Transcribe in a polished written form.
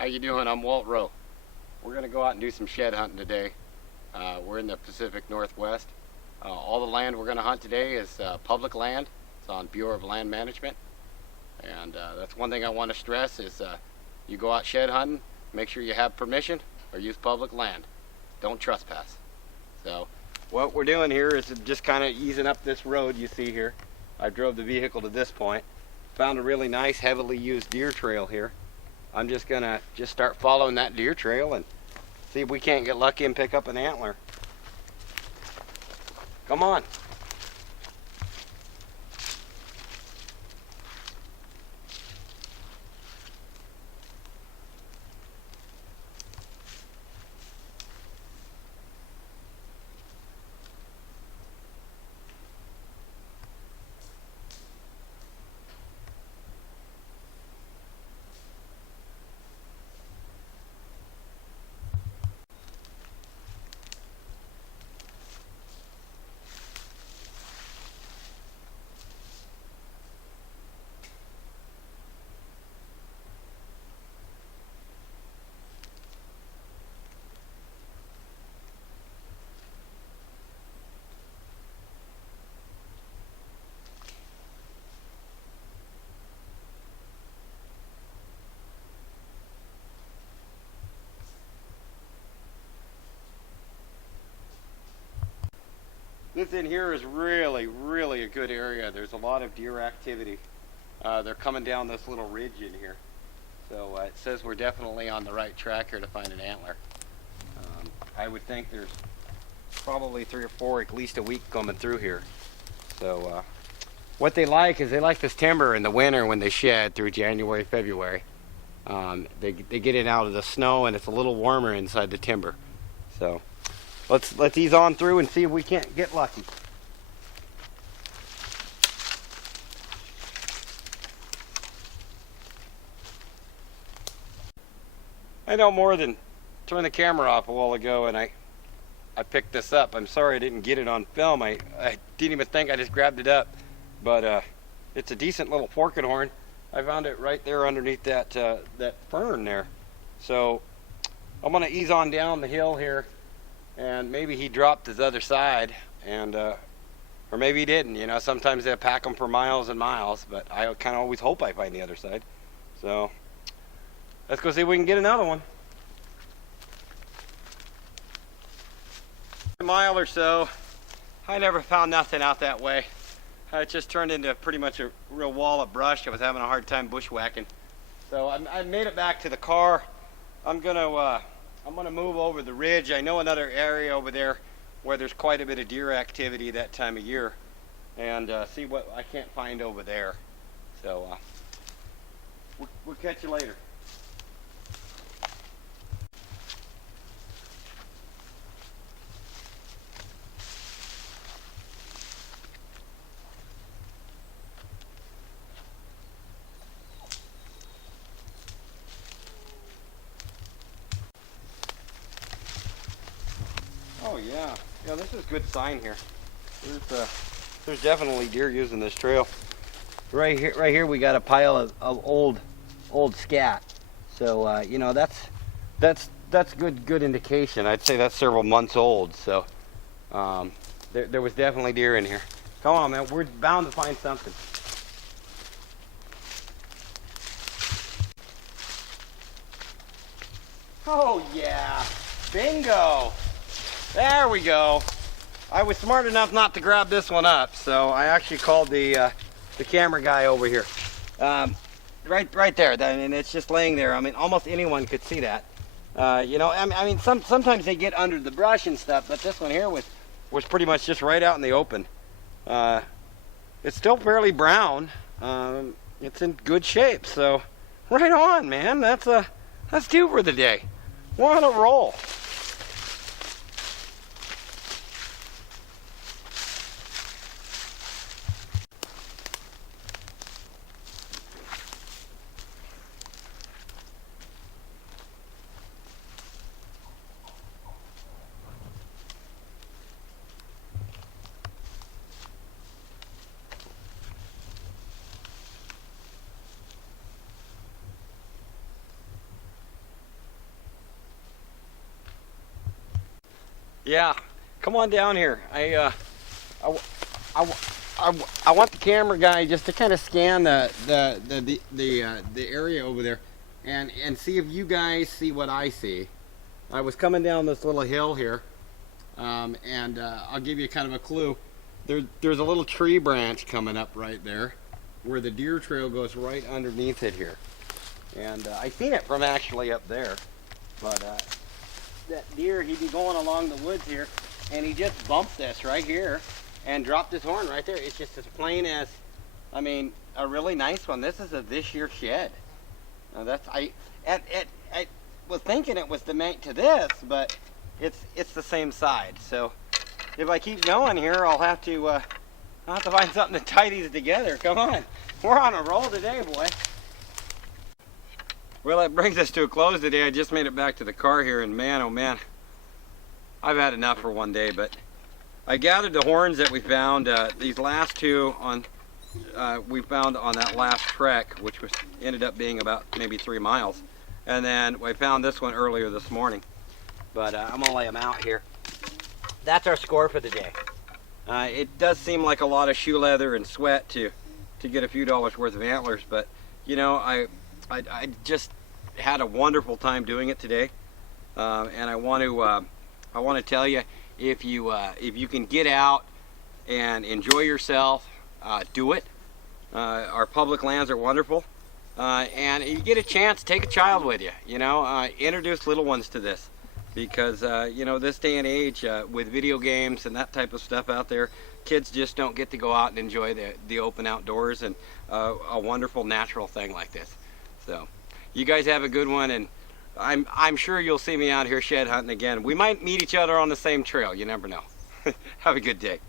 How you doing? I'm Walt Rowe. We're going to go out and do some shed hunting today. We're in the Pacific Northwest. All the land we're going to hunt today is public land. It's on Bureau of Land Management. And that's one thing I want to stress is you go out shed hunting, make sure you have permission or use public land. Don't trespass. So what we're doing here is just kind of easing up this road you see here. I drove the vehicle to this point. Found a really nice heavily used deer trail here. I'm just gonna start following that deer trail and see if we can't get lucky and pick up an antler. Come on. This in here is really a good area. There's a lot of deer activity. They're coming down this little ridge in here. So it says we're definitely on the right track here to find an antler. I would think there's probably 3 or 4 at least a week coming through here. So what they like is they like this timber in the winter when they shed through January, February. They get it out of the snow and it's a little warmer inside the timber. So let's ease on through and see if we can't get lucky. I know more than turned the camera off a while ago and I picked this up. I'm sorry I didn't get it on film. I didn't even think, I just grabbed it up. But it's a decent little forked horn. I found it right there underneath that fern there. So I'm gonna ease on down the hill here. And maybe he dropped his other side, and or maybe he didn't. You know, sometimes they pack them for miles and miles, but I kind of always hope I find the other side. So let's go see if we can get another one. A mile or so, I never found nothing out that way. It just turned into pretty much a real wall of brush. I was having a hard time bushwhacking. So I made it back to the car. I'm gonna move over the ridge. I know another area over there where there's quite a bit of deer activity that time of year, and see what I can't find over there. So we'll catch you later. Oh yeah, this is a good sign here. There's definitely deer using this trail. Right here we got a pile of old scat. So that's good indication. I'd say that's several months old. So there was definitely deer in here. Come on, man, we're bound to find something. Oh yeah, bingo. There we go. I was smart enough not to grab this one up, so I actually called the camera guy over here. Right there, and it's just laying there. I mean, almost anyone could see that. I mean, sometimes they get under the brush and stuff, but this one here was pretty much just right out in the open. It's still fairly brown. It's in good shape, so right on, man. That's 2 for the day. We're on a roll. Yeah, come on down here. I, I want the camera guy just to kind of scan the area over there, and see if you guys see what I see. I was coming down this little hill here, and I'll give you kind of a clue. There's a little tree branch coming up right there, where the deer trail goes right underneath it here, and I seen it from actually up there, but that deer, he'd be going along the woods here, and he just bumped this right here and dropped his horn right there. It's just as plain as, I mean, a really nice one. This is a this year shed. Now that's I was thinking it was the mate to this, but it's the same side. So if I keep going here, I'll have to find something to tie these together. Come on, we're on a roll today, boy. Well, that brings us to a close today. I just made it back to the car here, and man, oh man, I've had enough for one day. But I gathered the horns that we found. These last two we found on that last trek, which ended up being about maybe 3 miles, and then I found this one earlier this morning. But I'm gonna lay them out here. That's our score for the day. It does seem like a lot of shoe leather and sweat to get a few dollars worth of antlers, but you know, I just had a wonderful time doing it today, and I want to tell you, if you can get out and enjoy yourself, do it. Our public lands are wonderful, and if you get a chance, take a child with you. You know, introduce little ones to this, because you know, this day and age with video games and that type of stuff out there, kids just don't get to go out and enjoy the open outdoors and a wonderful natural thing like this. So you guys have a good one, and I'm sure you'll see me out here shed hunting again. We might meet each other on the same trail. You never know. Have a good day.